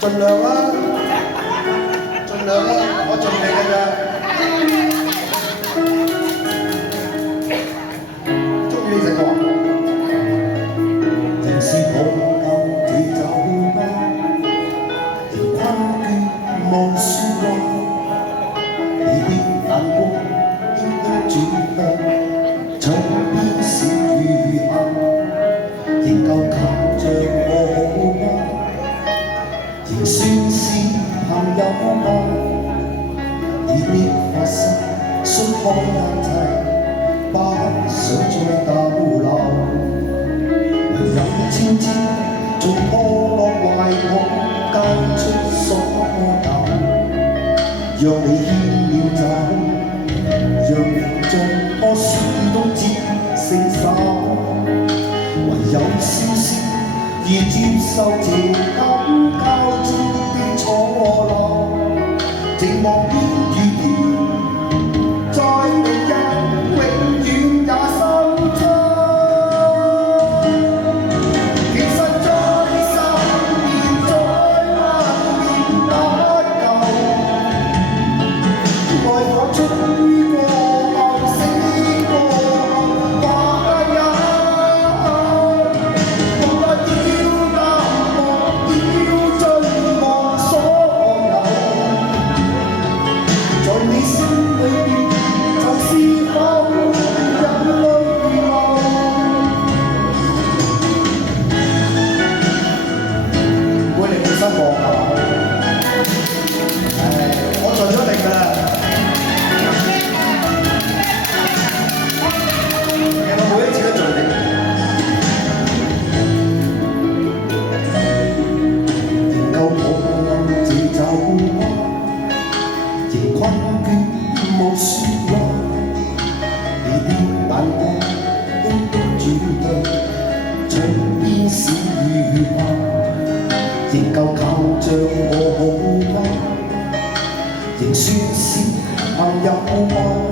盡量啦，盡量啦，我盡力㗎咋。中意呢隻歌。仍是抱舊這酒吧，仍困倦無說話，你的眼光輕輕轉向，窗邊小雨下，仍舊靠着我好嗎？仍算是朋友嗎？已的發生，鬆開一切，不想再逗留。唯有悄悄從破落懷抱交出所有，讓你牽了走，讓人像棵樹都接承受，唯有笑笑而接受情感交織的錯漏，寂寞偏如天，在明日永遠也深秋。我盡咗力㗎啦，其實我每一次都盡力。仍舊抱緊這酒窩，仍困倦無說話，你的眼光輕輕轉向，窗邊小雨下，仍舊靠着我好嗎？仍算是朋友嗎？